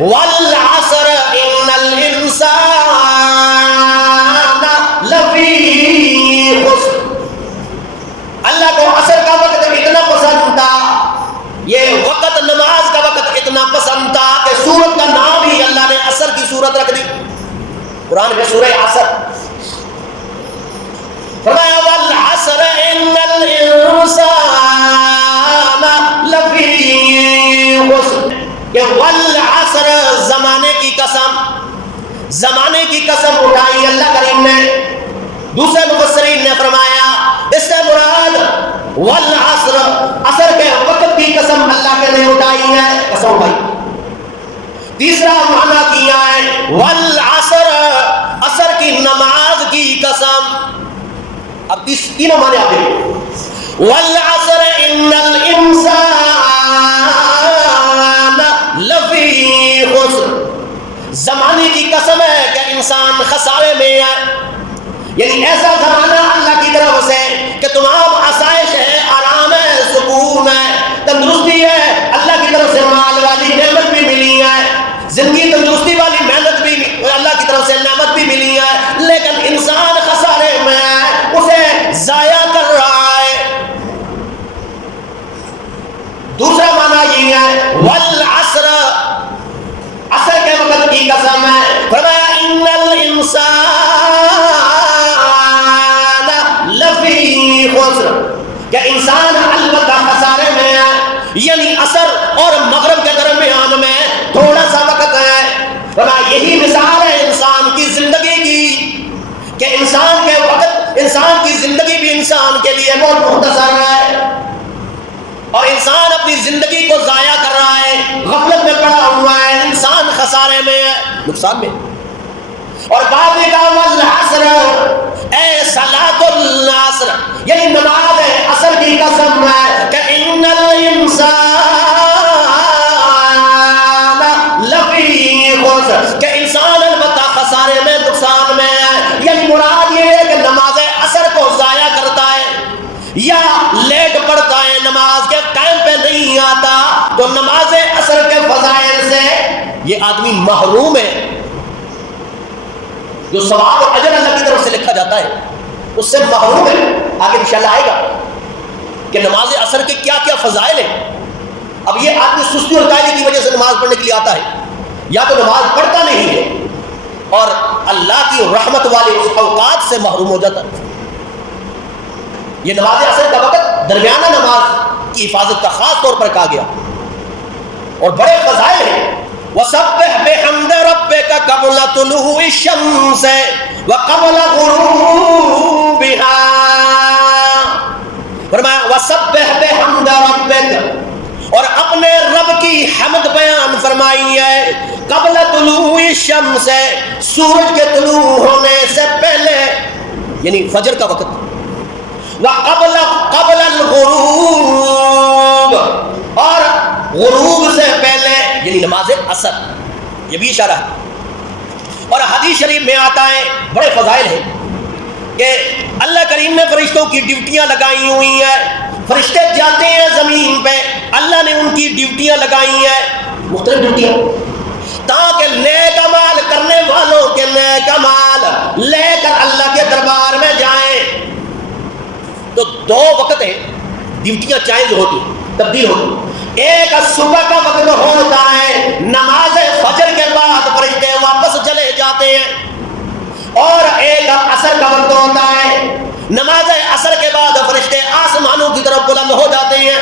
والعصر ان الانسان لفی خسر. اللہ کو عصر کا وقت اتنا پسند تھا، یہ وقت نماز کا وقت اتنا پسند تھا کہ سورت کا نام ہی اللہ نے عصر کی سورت رکھ دی. قرآن میں سورہ عصر فرمایا والعصر ان الانسان لفی خسر، کہ والعصر زمانے کی قسم، زمانے کی قسم اٹھائی اللہ کریم نے. دوسرے مفسرین نے فرمایا اس سے مراد والعصر عصر کے وقت کی قسم اللہ کے نے اٹھائی ہے، قسم اٹھائی. تیسرا معنی کیا ہے والعصر عصر کی نماز کی قسم. اب تینوں معنی آپ دیکھیں. والعصر ان الانسان لفی خسر، زمانے کی قسم ہے کہ انسان خسارے میں ہے. یعنی ایسا زمانہ اللہ کی طرف سے کہ تمام آسائش ہے، آرام ہے، سکون ہے، تندرستی ہے، اللہ کی طرف سے مال والی نعمت بھی ملی ہے، زندگی تندرستی والی محنت بھی اللہ کی طرف سے نعمت بھی ملی ہے، لیکن انسان خسارے میں ہے، اسے ضائع کر رہا ہے. دوسرا معنی یہ ہے والعصر عصر کے وقت کی قسم ہے. فرمایا ان الانسان لفی خسر، کہ انسان البتہ خسارے میں ہے. یعنی عصر اور مغرب کے درمیان میں تھوڑا سا وقت ہے. فرمایا یہی مثال ہے انسان کی زندگی کی کہ انسان کے وقت، انسان کی زندگی بھی انسان کے لیے بہت مختصر ہے اور انسان اپنی زندگی کو ضائع کر رہا ہے، غفلت میں پڑا ہوا ہے، انسان خسارے میں ہے، نقصان میں. اور بعد میں کہا والعصر اے صلاۃ العصر، یعنی نماز عصر کی قسم ہے کہ ان الانسان لفی خسر، کہ انسان البتہ خسارے میں، نقصان میں ہے. یعنی مراد یہ ہے کہ نماز عصر کو ضائع کرتا ہے یا لیٹ پڑتا ہے، نماز کے ٹائم پہ نہیں آتا، تو نماز عصر کے فضائل سے یہ آدمی محروم ہے. جو ثواب اور اجر اللہ کی طرف سے لکھا جاتا ہے اس سے محروم ہے. آگے انشاءاللہ آئے گا کہ نماز عصر کے کیا کیا فضائل ہیں. اب یہ آدمی سستی اور کائلی کی وجہ سے نماز پڑھنے کے لیے آتا ہے، یا تو نماز پڑھتا نہیں ہے اور اللہ کی رحمت والے اس اوقات سے محروم ہو جاتا ہے. یہ نماز عصر کا وقت درمیانہ نماز کی حفاظت کا خاص طور پر کہا گیا اور بڑے فضائل ہیں. وَسَبِّحْ بِحَمْدِ رَبِّكَ قَبْلَ طُلُوعِ الشَّمْسِ وَقَبْلَ غُرُوبِهَا. فرمایا وَسَبِّحْ بِحَمْدِ رَبِّكَ، اور اپنے رب کی حمد بیان فرمائی ہے قبل طلوع الشمس، سورج کے طلوع ہونے سے پہلے، یعنی فجر کا وقت. قبل الغروب، اور غروب سے پہلے یعنی نماز عصر. یہ بھی اشارہ ہے. اور حدیث شریف میں آتا ہے بڑے فضائل ہیں کہ اللہ کریم نے فرشتوں کی ڈیوٹیاں لگائی ہوئی ہیں. فرشتے جاتے ہیں زمین پہ، اللہ نے ان کی ڈیوٹیاں لگائی ہیں، مختلف ڈیوٹیاں، تاکہ نیک اعمال کرنے والوں کے نیک اعمال لے کر اللہ کے دربار میں جائیں. تو دو وقت ہیں، ڈیوٹیاں چینج ہوتی، تبدیل ہوتی. ایک صبح کا وقت ہوتا ہے، نماز فجر کے بعد فرشتے واپس چلے جاتے ہیں، اور ایک عصر کا وقت ہوتا ہے، نماز عصر کے بعد فرشتے آسمانوں کی طرف بلند ہو جاتے ہیں.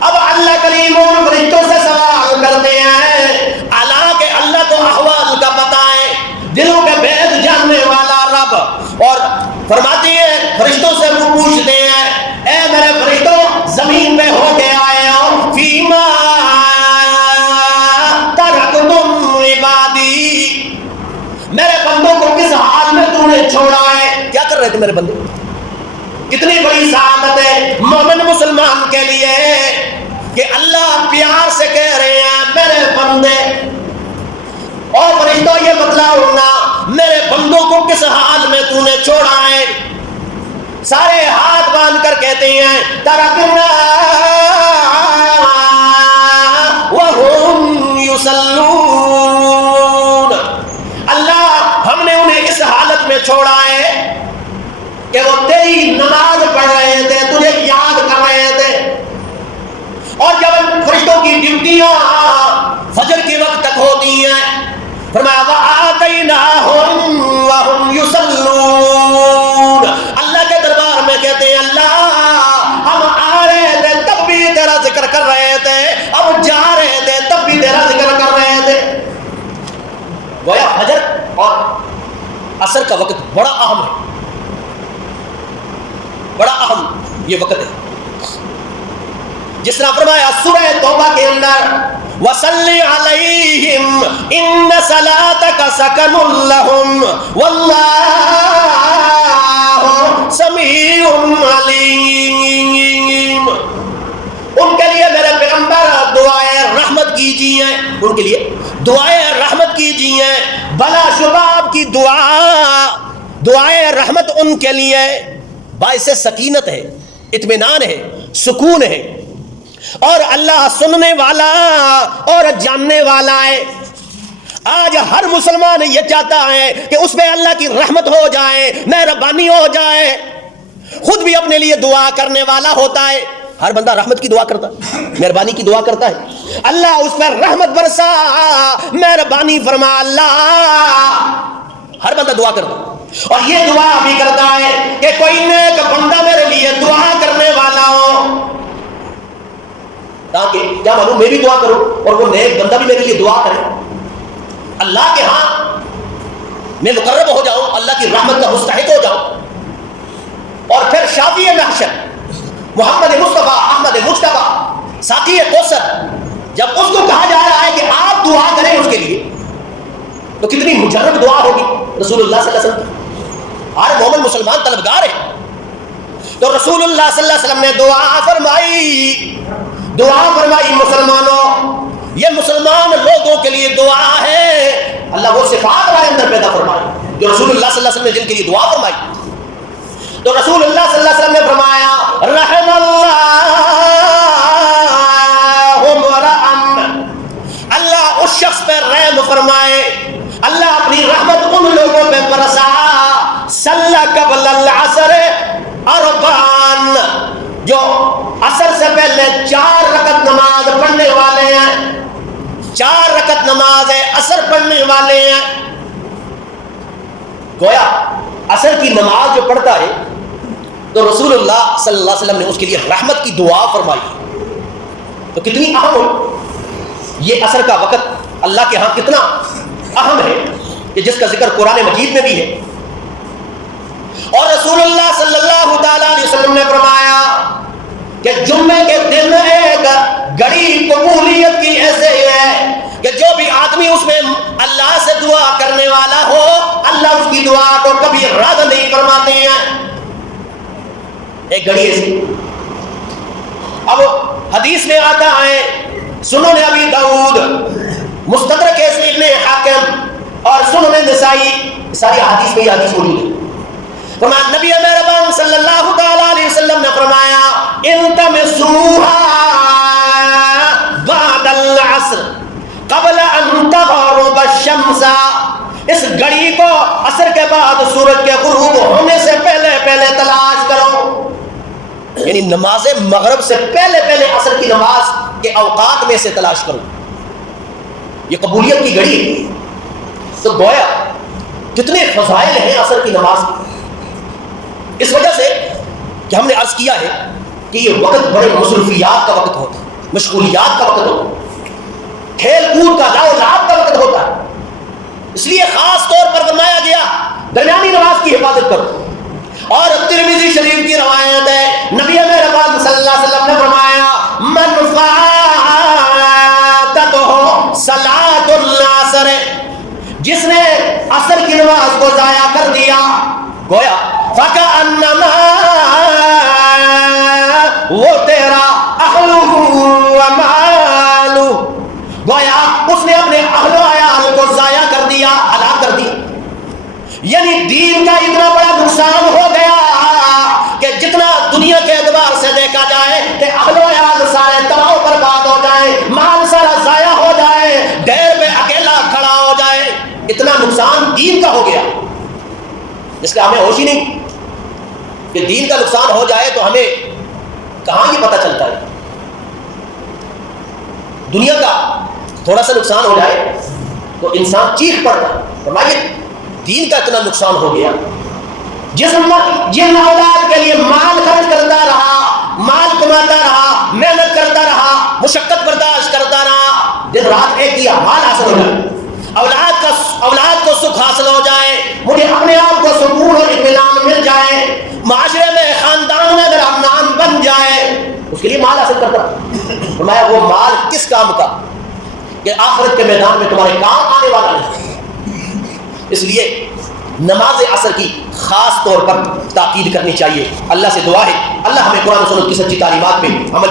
اب اللہ کریم ان فرشتوں سے سوال کرتے ہیں، حالانکہ اللہ کو احوال کا پتہ ہے، دلوں کے بھید جاننے والا رب، اور فرماتی ہے فرشتوں سے وہ پوچھتے ہیں اے میرے فرشتوں زمین میں ہو کے آئے ہو، فیما ترکتم عبادی، میرے بندوں کو کس حال میں تو نے چھوڑا ہے؟ کیا کر رہے تھے میرے بندے؟ کتنی بڑی سعادت ہے مومن مسلمان کے لیے کہ اللہ پیار سے کہہ رہے ہیں میرے بندے. اور فرشتوں یہ بتلاؤ نا میرے بندوں کو کس حال میں تو نے چھوڑا ہے؟ سارے ہاتھ باندھ کر کہتے ہیں ترکنا وہم فرمایا وَآتَيْنَاهُمْ وَهُمْ يُصَلُّونَ، اللہ کے دربار میں کہتے ہیں اللہ ہم آ رہے تھے تب بھی تیرا ذکر کر رہے تھے، اب جا رہے تھے تب بھی تیرا ذکر کر رہے تھے۔ گویا فجر اور عصر کا وقت بڑا اہم ہے، بڑا اہم یہ وقت ہے۔ جس طرح فرمایا سورہ توبہ کے اندر وَصَلِّ عَلَيْهِمْ إِنَّ صَلَاتَكَ سَكَنٌ لَهُمْ وَاللَّهُ سَمِيعٌ عَلِيمٌ۔ ان کے لیے میرے پیغمبر دعائے رحمت کیجیے، ان کے لیے دعائے رحمت کیجیے، بلا شبہ آپ کی دعائے رحمت ان کے لیے باعث سکینت ہے، اطمینان ہے، سکون ہے، اور اللہ سننے والا اور جاننے والا ہے۔ آج ہر مسلمان یہ چاہتا ہے کہ اس پہ اللہ کی رحمت ہو جائے، مہربانی ہو جائے، خود بھی اپنے لیے دعا کرنے والا ہوتا ہے۔ ہر بندہ رحمت کی دعا کرتا ہے، مہربانی کی دعا کرتا ہے، اللہ اس پر رحمت برسا، مہربانی فرما اللہ، ہر بندہ دعا کرتا ہے۔ اور یہ دعا بھی کرتا ہے کہ کوئی نیک بندہ میرے لیے دعا کرنے والا ہو، تاکہ کیا معلوم میں بھی دعا کروں اور وہ نیک بندہ بھی میرے لیے دعا کرے، اللہ کے ہاں میں مقرب ہو جاؤں، اللہ کی رحمت کا مستحق ہو جاؤں۔ اور پھر شافی محشر محمد مصطفیٰ احمد مجتبیٰ ساقی کوثر، جب اس کو کہا جا رہا ہے کہ آپ دعا کریں اس کے لیے، تو کتنی مجرب دعا ہوگی رسول اللہ صلی اللہ علیہ وسلم کی۔ ہر مومن مسلمان طلبگار ہے، تو رسول اللہ صلی اللہ علیہ وسلم نے دعا فرمائی مسلمانوں، یہ مسلمان لوگوں کے لیے دعا ہے، اللہ وہ صفات ہمارے اندر پیدا فرمائی جو رسول اللہ صلی اللہ علیہ وسلم نے جن کے لیے دعا فرمائی۔ تو رسول اللہ صلی اللہ علیہ وسلم نے فرمایا رحم اللہ، اللہ اس شخص پہ رحم فرمائے، اللہ اپنی رحمت ان لوگوں پہ برسا صلی قبل العصر اربعان، جو عصر سے پہلے 4 رکعت نماز پڑھنے والے ہیں، 4 رکعت نماز ہے عصر پڑھنے والے ہیں۔ گویا عصر کی نماز جو پڑھتا ہے تو رسول اللہ صلی اللہ علیہ وسلم نے اس کے لیے رحمت کی دعا فرمائی، تو کتنی اہم ہو یہ عصر کا وقت، اللہ کے ہاں کتنا اہم ہے کہ جس کا ذکر قرآن مجید میں بھی ہے۔ اور رسول اللہ صلی اللہ تعالی علیہ وسلم نے فرمایا کہ جمعے کے دن ایک گھڑی قبولیت کی ایسے ہے کہ جو بھی آدمی اس میں اللہ سے دعا کرنے والا ہو، اللہ اس کی دعا کو کبھی رد نہیں فرماتے ہیں۔ ایک گھڑی ایسی، اب حدیث میں آتا ہے سنن ابی داؤد، مستدرک ابن حاکم اور سنن نسائی، ساری حدیث میں یہ حدیث موجود ہے۔ فرمایا نبی مہربان صلی اللہ تعالی علیہ وسلم نے فرمایا التمسوها بعد العصر قبل ان تغرب الشمس، اس گھڑی کو عصر کے بعد سورج کے غروب ہونے سے پہلے تلاش کرو، یعنی نماز مغرب سے پہلے عصر کی نماز کے اوقات میں سے تلاش کرو، یہ قبولیت کی گھڑی ہے۔ تو گویا کتنے فضائل ہیں عصر کی نماز کی، اس وجہ سے کہ ہم نے عرض کیا ہے کہ یہ وقت بڑے مصروفیات کا وقت ہوتا ہے، مشغولیات کا وقت ہوتا ہے، کھیل کود کا لاؤ لعب کا وقت ہوتا ہے، اس لیے خاص طور پر فرمایا گیا درمیانی نماز کی حفاظت کرو۔ اور ترمذی شریف کی روایت ہے نبی مہربان صلی اللہ علیہ وسلم نے فرمایا من فاتتہ صلاۃ العصر، جس نے عصر کی نماز کو ضائع کر دیا، گویا فکأنما وہ تیرا اہلہ ومالہ، گویا اس نے اپنے اہل و عیال کو ضائع کر دیا، ہلاک کر دیا، یعنی دین کا اتنا بڑا نقصان ہو گیا کہ جتنا دنیا کے اعتبار سے دیکھا جائے کہ اہل و عیال سارے تباہ و برباد ہو جائے، مال سارا ضائع ہو جائے، ڈیر پہ اکیلا کھڑا ہو جائے، اتنا نقصان دین کا ہو گیا جس کا ہمیں ہوش ہی نہیں کہ دین کا نقصان ہو جائے تو ہمیں کہاں یہ پتہ چلتا ہے۔ دنیا کا تھوڑا سا نقصان ہو جائے تو انسان چیخ پڑتا ہے، فرمائیے دین کا اتنا نقصان ہو گیا. جن اولاد کے لیے مال خرچ کرتا رہا، مال کماتا رہا، محنت کرتا رہا، مشقت برداشت کرتا رہا، دن رات ایک دیا مال حاصل ہو جائے، اولاد کو سکھ حاصل ہو جائے، مجھے اپنے آپ کو سکون اور اطمینان مل جائے، معاشرے میں خاندان میں اگر امن بن جائے، اس کے لیے مال حاصل کرتا. فرمایا وہ مال کس کام کا کہ آخرت کے میدان میں تمہارے کام آنے والا نہیں. اس لیے نماز عصر کی خاص طور پر تاکید کرنی چاہیے. اللہ سے دعا ہے اللہ ہمیں قرآن و سنت کی سچی تعلیمات پہ عمل